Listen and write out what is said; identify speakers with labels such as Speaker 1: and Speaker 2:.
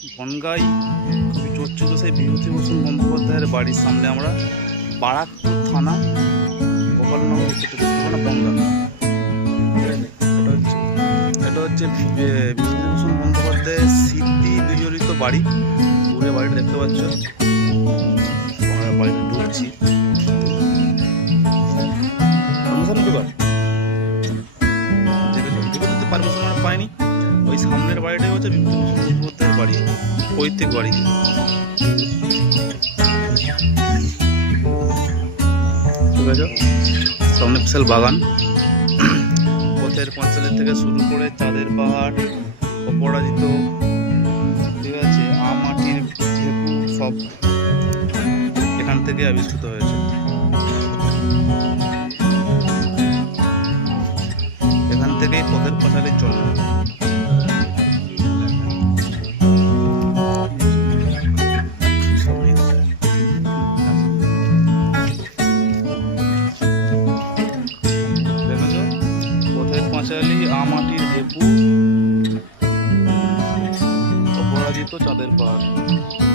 Speaker 1: বনগাই কবি চর্চিত সেই বিভূতিভূষণ বন্দ্যোপাধ্যায়ের বাড়ির সামনে আমরা বারাকপুর থানা, গোপালনগর উত্তর বনগা এটা হচ্ছে এটা হচ্ছে বিভূতিভূষণ বন্দ্যোপাধ্যায়ের স্মৃতি বিজড়িত বাড়ি। দূরে বাড়িটা দেখতে পাচ্ছ। আমরা বাড়িতে ঢুকছি পারমিশন পাইনি। ওই সামনের বাড়িটাই হচ্ছে বিভূতিভূষণ বাড়ি, পৈতৃক বাড়ি। ঠিক আছে? সামনে বিশাল বাগান। পথের পাঁচালি থেকে শুরু করে চাঁদের পাহাড়, অপরাজিত, ঠিক আছে আমাটির সব এখান থেকে আবিষ্কৃত হয়েছে। এখান থেকেই পথের পাঁচালির জন্ম পাঁচালি আমাটির হেপু অপরাজিত চাঁদের পাহাড়।